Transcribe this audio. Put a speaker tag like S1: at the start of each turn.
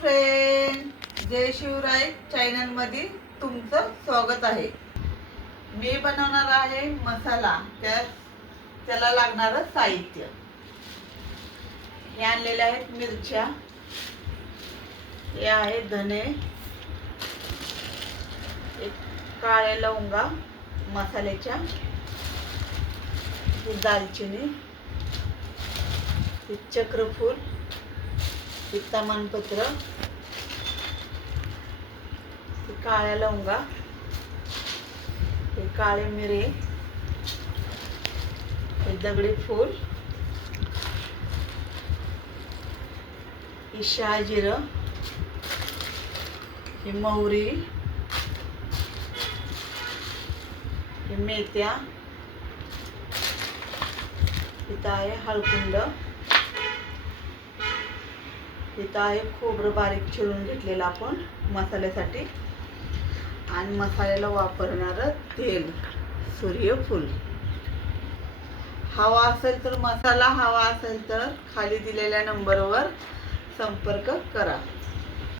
S1: Friend जय शिवराय चॅनलमध्ये तुमचं स्वागत आहे. मी बनवणार आहे मसाला त्या त्याला लागणारं साहित्य. हे आणलेले आहेत मिरच्या. हे आहे धने. एक काळे लवंगा मसाल्याच्या. दालचिनी. चक्रफूल. तमानपत्र काळ्या लवंगा हे काळे मिरे हे दगडी फूल ही शहाजिरं हे मोहरी हे मेथ्या इथं आहे हळकुंड इथं आहे खोबरं बारीक चिरून घेतलेलं आपण मसाल्यासाठी. आणि मसाल्याला वापरणारं तेल सूर्यफूल. हवा असेल तर मसाला हवा असेल तर खाली दिलेल्या नंबरवर संपर्क करा.